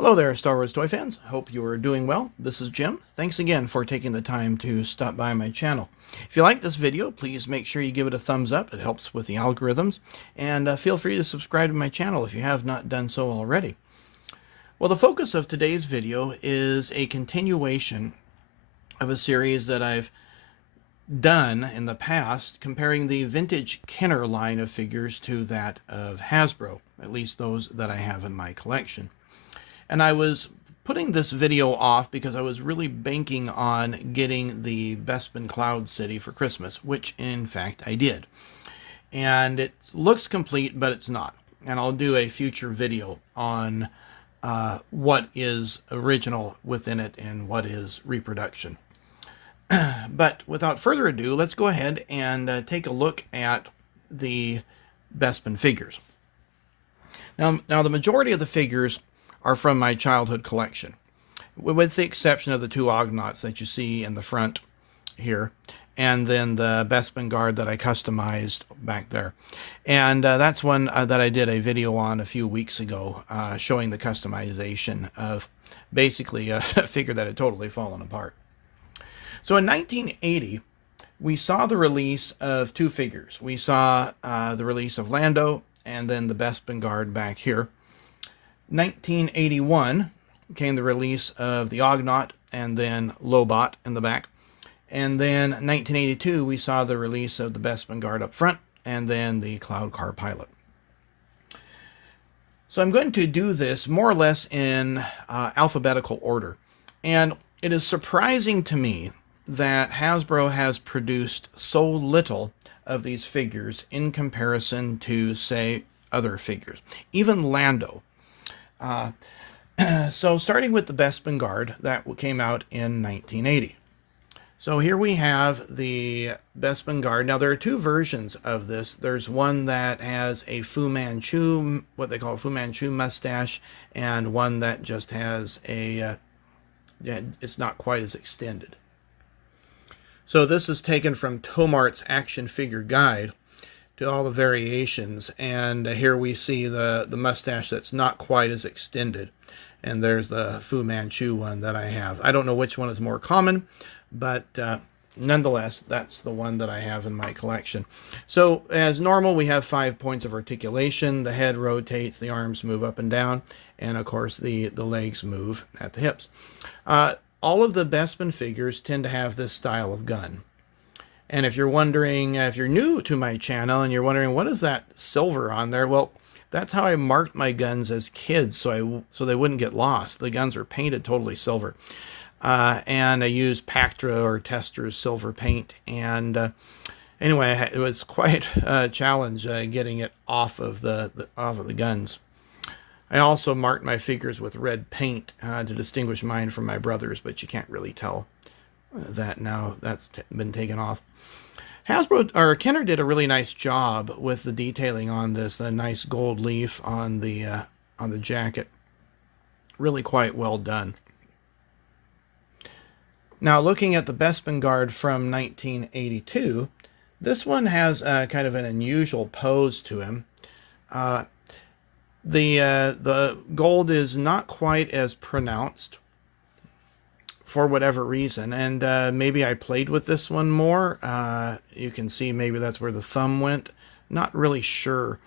Hello there, Star Wars toy fans. Hope you are doing well. This is Jim. Thanks again for taking the time to stop by my channel. If you like this video, please make sure you give it a thumbs up. It helps with the algorithms. And feel free to subscribe to my channel if you have not done so already. Well, the focus of today's video is a continuation of a series that I've done in the past, comparing the vintage Kenner line of figures to that of Hasbro, at least those that I have in my collection. And I was putting this video off because I was really banking on getting the Bespin Cloud City for Christmas, which in fact I did. And it looks complete, but it's not. And I'll do a future video on what is original within it and what is reproduction. But without further ado, let's go ahead and take a look at the Bespin figures. Now the majority of the figures are from my childhood collection, with the exception of the two Ugnaughts that you see in the front here, and then the Bespin guard that I customized back there. And that's one that I did a video on a few weeks ago, showing the customization of basically a figure that had totally fallen apart. So in 1980, we saw the release of two figures. We saw the release of Lando and then the Bespin guard back here. 1981 came the release of the Ugnaught and then Lobot in the back. And then 1982, we saw the release of the Bespin guard up front and then the Cloud Car Pilot. So I'm going to do this more or less in alphabetical order. And it is surprising to me that Hasbro has produced so little of these figures in comparison to, say, other figures. Even Lando. So starting with the Bespin guard, that came out in 1980. So here we have the Bespin guard. Now there are two versions of this. There's one that has a Fu Manchu, what they call a Fu Manchu mustache, and one that just has a, it's not quite as extended. So this is taken from Tomart's Action Figure Guide to all the variations, and here we see the mustache that's not quite as extended, and there's the Fu Manchu one that I have. I don't know which one is more common, but nonetheless, that's the one that I have in my collection. So as normal, we have 5 points of articulation. The head rotates, the arms move up and down, and of course the legs move at the hips. All of the Bespin figures tend to have this style of gun. And if you're wondering, if you're new to my channel and you're wondering, what is that silver on there? Well, that's how I marked my guns as kids, so they wouldn't get lost. The guns are painted totally silver. And I used Pactra or Tester's silver paint. And anyway, it was quite a challenge getting it off of the guns. I also marked my figures with red paint to distinguish mine from my brother's, but you can't really tell that now. That's been taken off. Hasbro or Kenner did a really nice job with the detailing on this. A nice gold leaf on the jacket. Really quite well done. Now looking at the Bespin guard from 1982, this one has kind of an unusual pose to him. The gold is not quite as pronounced, for whatever reason, and maybe I played with this one more. You can see maybe that's where the thumb went. Not really sure.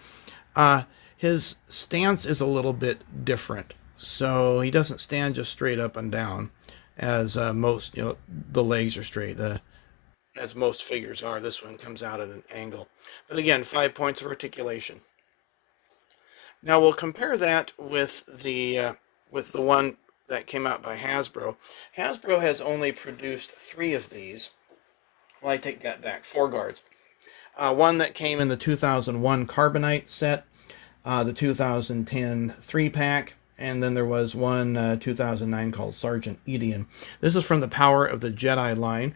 His stance is a little bit different, so he doesn't stand just straight up and down as most, the legs are straight, as most figures are. This one comes out at an angle. But again, 5 points of articulation. Now we'll compare that with the one that came out by Hasbro. Hasbro has only produced 3 of these. Well, I take that back, 4 guards. One that came in the 2001 Carbonite set, the 2010 3-pack, and then there was one 2009 called Sergeant Edian. This is from the Power of the Jedi line.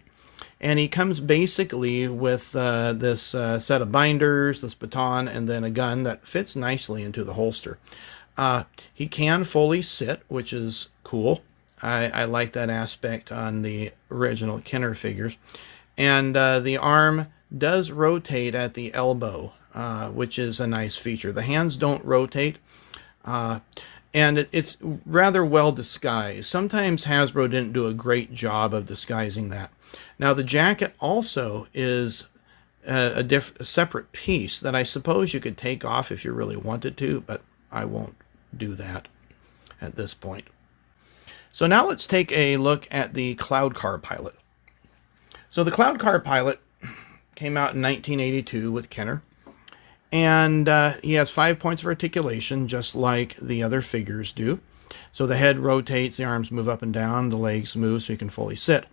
And he comes basically with this set of binders, this baton, and then a gun that fits nicely into the holster. He can fully sit, which is cool. I like that aspect on the original Kenner figures. And the arm does rotate at the elbow, which is a nice feature. The hands don't rotate. And it's rather well disguised. Sometimes Hasbro didn't do a great job of disguising that. Now the jacket also is a separate piece that I suppose you could take off if you really wanted to, but I won't do that at this point. So now let's take a look at the Cloud Car Pilot. So the Cloud Car Pilot came out in 1982 with Kenner. And he has 5 points of articulation, just like the other figures do. So the head rotates, the arms move up and down, the legs move so you can fully sit.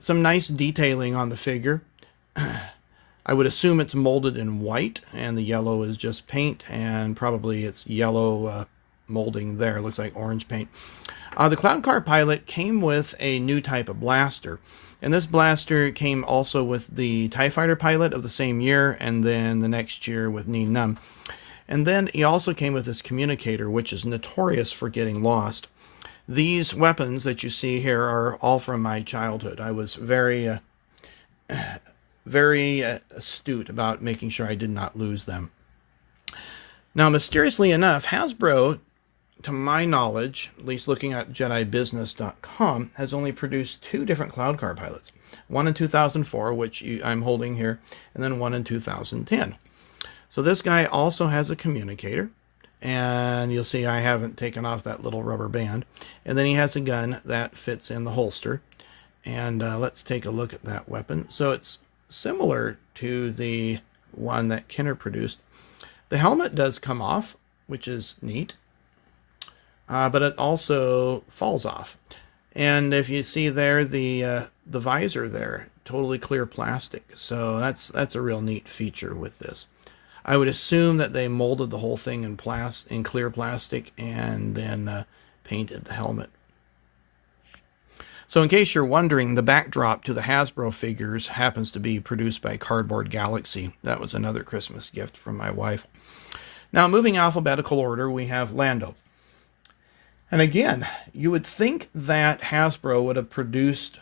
Some nice detailing on the figure. I would assume it's molded in white, and the yellow is just paint, and probably it's yellow molding there. It looks like orange paint. The Cloud Car Pilot came with a new type of blaster. And this blaster came also with the TIE Fighter Pilot of the same year, and then the next year with Nien Nunb. And then he also came with this communicator, which is notorious for getting lost. These weapons that you see here are all from my childhood. I was very astute about making sure I did not lose them. Now, mysteriously enough, Hasbro, to my knowledge, at least looking at JediBusiness.com, has only produced 2 different Cloud Car Pilots. One in 2004, which I'm holding here, and then one in 2010. So this guy also has a communicator, and you'll see I haven't taken off that little rubber band. And then he has a gun that fits in the holster. And let's take a look at that weapon. So it's similar to the one that Kenner produced. The helmet does come off, which is neat. But it also falls off. And if you see there, the visor there, totally clear plastic. So that's a real neat feature with this. I would assume that they molded the whole thing in clear plastic and then painted the helmet. So in case you're wondering, the backdrop to the Hasbro figures happens to be produced by Cardboard Galaxy. That was another Christmas gift from my wife. Now, moving alphabetical order, we have Lando. And again, you would think that Hasbro would have produced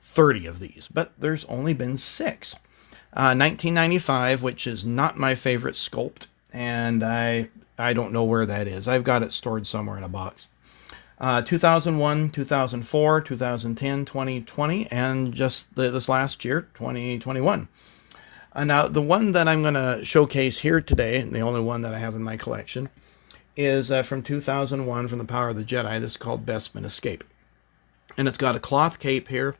30 of these, but there's only been 6. 1995, which is not my favorite sculpt, and I don't know where that is. I've got it stored somewhere in a box. 2001, 2004, 2010, 2020, and just this last year, 2021. Now, the one that I'm going to showcase here today, and the only one that I have in my collection, is from 2001 from The Power of the Jedi. This is called Bespin Escape. And it's got a cloth cape here,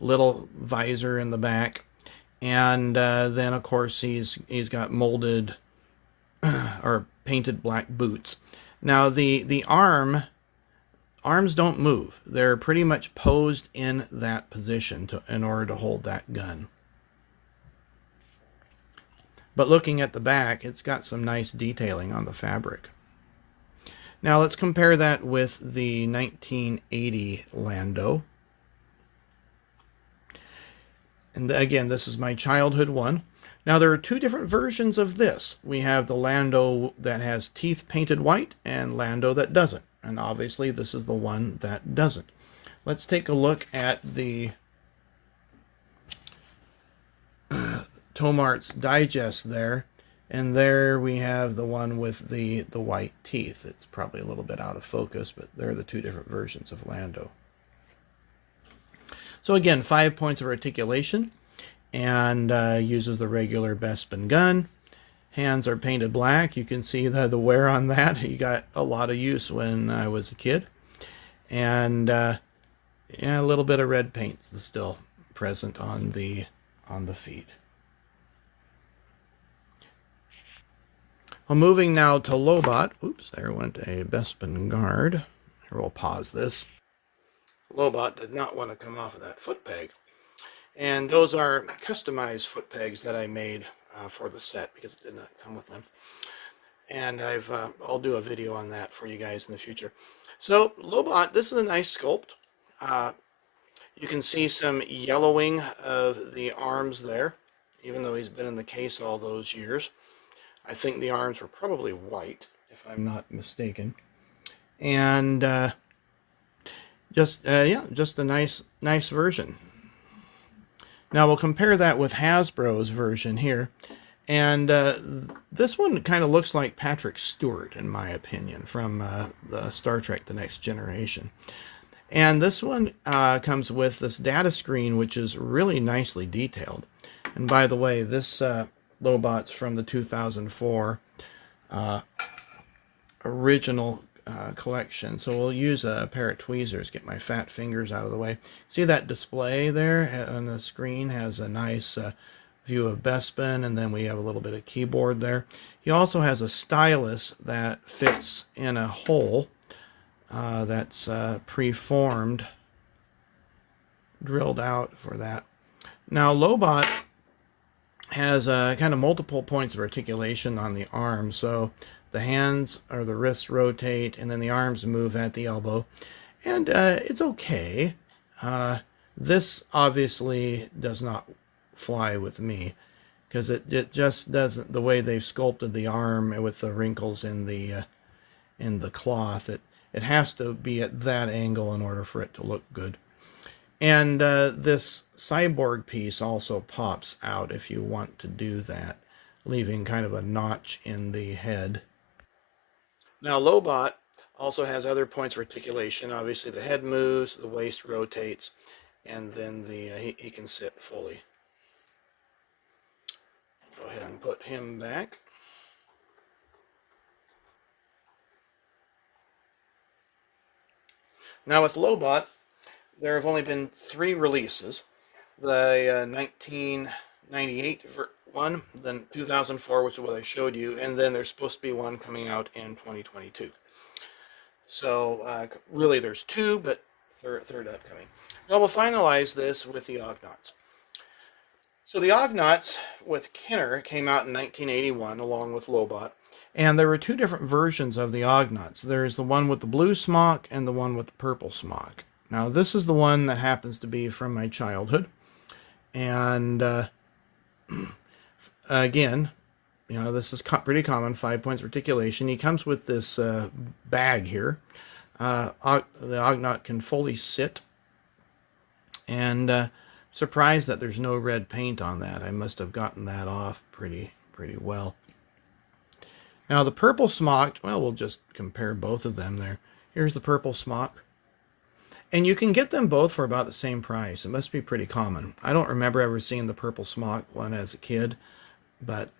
little visor in the back, and then, of course, he's got molded or painted black boots. Now, the arms don't move. They're pretty much posed in that position in order to hold that gun. But looking at the back, it's got some nice detailing on the fabric. Now let's compare that with the 1980 Lando. And again, this is my childhood one. Now there are 2 different versions of this. We have the Lando that has teeth painted white and Lando that doesn't. And obviously this is the one that doesn't. Let's take a look at the Tomart's Digest there, and there we have the one with the white teeth. It's probably a little bit out of focus, but they're the 2 different versions of Lando. So again, 5 points of articulation, and uses the regular Bespin gun. Hands are painted black. You can see the wear on that. He got a lot of use when I was a kid. And yeah, a little bit of red paint is still present on the feet. Well, moving now to Lobot. Oops, there went a Bespin guard. Here, we'll pause this. Lobot did not want to come off of that foot peg. And those are customized foot pegs that I made for the set because it did not come with them. And I'll do a video on that for you guys in the future. So Lobot, this is a nice sculpt. You can see some yellowing of the arms there, even though he's been in the case all those years. I think the arms were probably white, if I'm not mistaken. And just a nice version. Now we'll compare that with Hasbro's version here. And this one kind of looks like Patrick Stewart, in my opinion, from the Star Trek The Next Generation. And this one comes with this data screen, which is really nicely detailed. And by the way, this Lobot's from the 2004 original collection. So we'll use a pair of tweezers, get my fat fingers out of the way. See that display there on the screen has a nice view of Bespin, and then we have a little bit of keyboard there. He also has a stylus that fits in a hole that's preformed, drilled out for that. Now Lobot has kind of multiple points of articulation on the arm, so the hands or the wrists rotate, and then the arms move at the elbow, and it's okay. This obviously does not fly with me, because it just doesn't, the way they've sculpted the arm with the wrinkles in the cloth, it has to be at that angle in order for it to look good. And this cyborg piece also pops out if you want to do that, leaving kind of a notch in the head. Now Lobot also has other points of articulation. Obviously the head moves, the waist rotates, and then he can sit fully. Go ahead and put him back. Now with Lobot, there have only been 3 releases. The 1998 one, then 2004, which is what I showed you, and then there's supposed to be one coming out in 2022. So really there's 2, but third upcoming. Now we'll finalize this with the Ugnaughts. So the Ugnaughts with Kenner came out in 1981 along with Lobot. And there were 2 different versions of the Ugnaughts. There's the one with the blue smock and the one with the purple smock. Now this is the one that happens to be from my childhood. And again, you know, this is pretty common, 5 points of articulation. He comes with this bag here. The Ugnaught can fully sit. And surprised that there's no red paint on that. I must have gotten that off pretty well. Now the purple smock, well, we'll just compare both of them there. Here's the purple smock. And you can get them both for about the same price. It must be pretty common. I don't remember ever seeing the purple smock one as a kid, but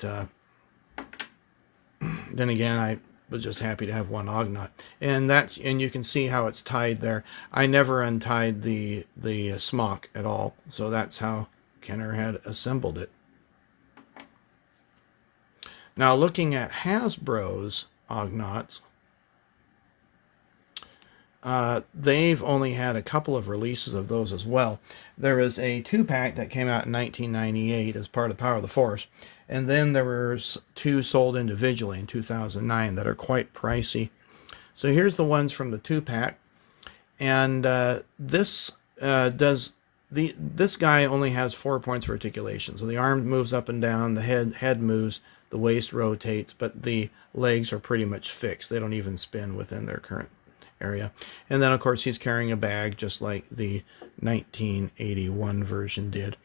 then again, I was just happy to have one Ugnaught. And you can see how it's tied there. I never untied the smock at all, so that's how Kenner had assembled it. Now looking at Hasbro's Ugnaughts, they've only had a couple of releases of those as well. There was a 2-pack that came out in 1998 as part of Power of the Force, and then there were 2 sold individually in 2009 that are quite pricey. So here's the ones from the 2-pack, and this guy only has 4 points of articulation. So the arm moves up and down, the head moves, the waist rotates, but the legs are pretty much fixed. They don't even spin within their current area. And then of course he's carrying a bag just like the 1981 version did.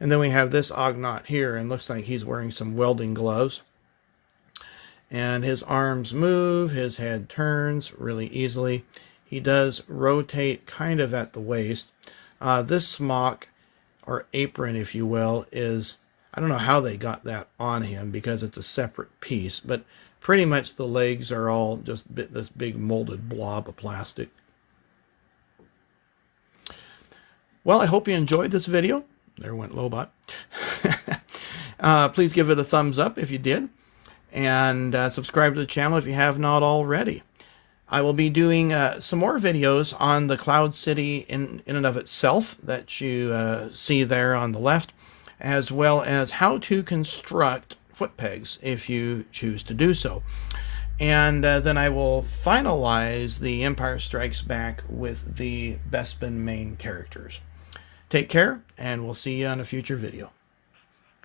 And then we have this Ugnaught here, and looks like he's wearing some welding gloves. And his arms move, his head turns really easily. He does rotate kind of at the waist. This smock, or apron if you will, is, I don't know how they got that on him because it's a separate piece, but pretty much the legs are all just this big molded blob of plastic. Well, I hope you enjoyed this video. There went Lobot. Please give it a thumbs up if you did, and subscribe to the channel if you have not already. I will be doing some more videos on the Cloud City in and of itself that you see there on the left, as well as how to construct foot pegs if you choose to do so. And then I will finalize the Empire Strikes Back with the Bespin main characters. Take care, and we'll see you on a future video.